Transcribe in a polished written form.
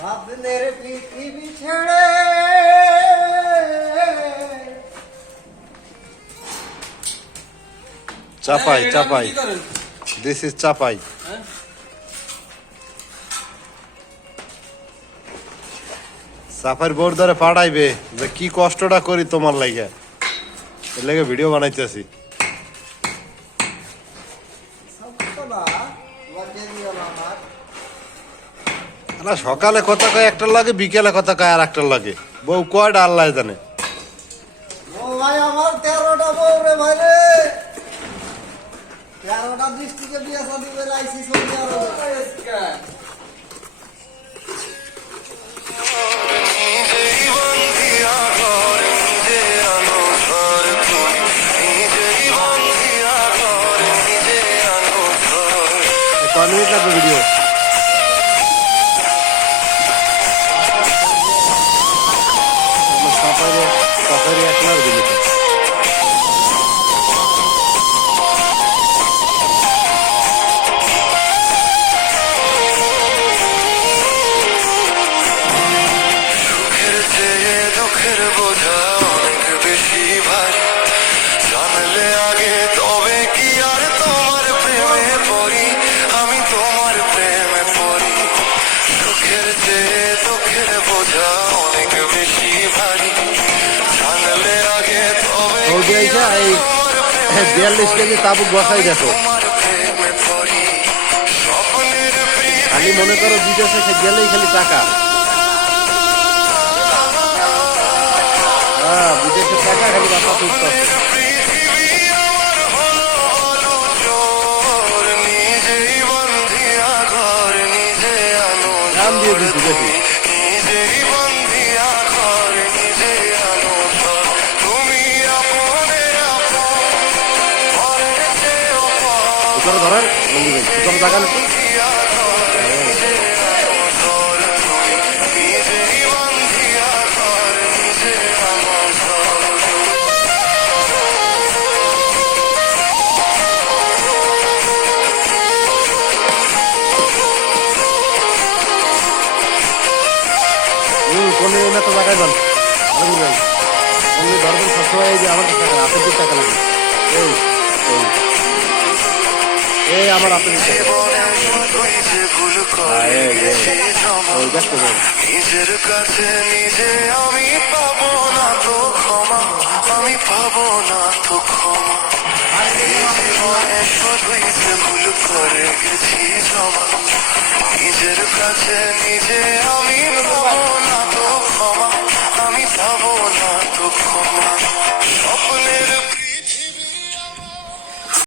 ভাবনের পৃথিবী ছেড়ে চাপাই চাপাই, this is Chapai. চাপাইর bore ধরে পাঠাইবে যে কি কষ্টটা করি তোমার লাগে, এর লাগে ভিডিও বানাইতেছি। সকালে কথা কয় একটার লাগে, বিকেলে কথা কয় আর একটার লাগে। বউ কয়টা আল্লাহ জানে। ও ভাই আমার 13টা বউ রে ভাই রে, 13টা ডিস্ট্রিক্টে বিয়ে শাদী করে আইছি সৌদি আরবে। কয় মিনিট লাগবে ভিডিও? সাফারি এখন আর দিলি তো। এই 42 কেজি তাবুক বসাই দেখো, খালি মনে করো বিদেশে গেলেই খালি টাকা। হ্যাঁ, বিদেশের টাকা খালি বাসা তুলতে নাম দিয়ে দিচ্ছি দেখি। ধরেন কোনো জায়গা নাকি কোন তো জায়গায় যান ধরবেন সবসময়। এই যে আমার টাকা আপনার দিক টাকা লাগে, এই আমার আপনার নিজের কাছে নিজে আমি পাবো না তো ক্ষমা, আমি পাবো না তো ক্ষমা। জীবনে শুধুই যে ভুল করে গেছি জমা, নিজের কাছে নিজে আমি পাবো না তো ক্ষমা, আমি পাবো না তো ক্ষমা। স্বপ্নের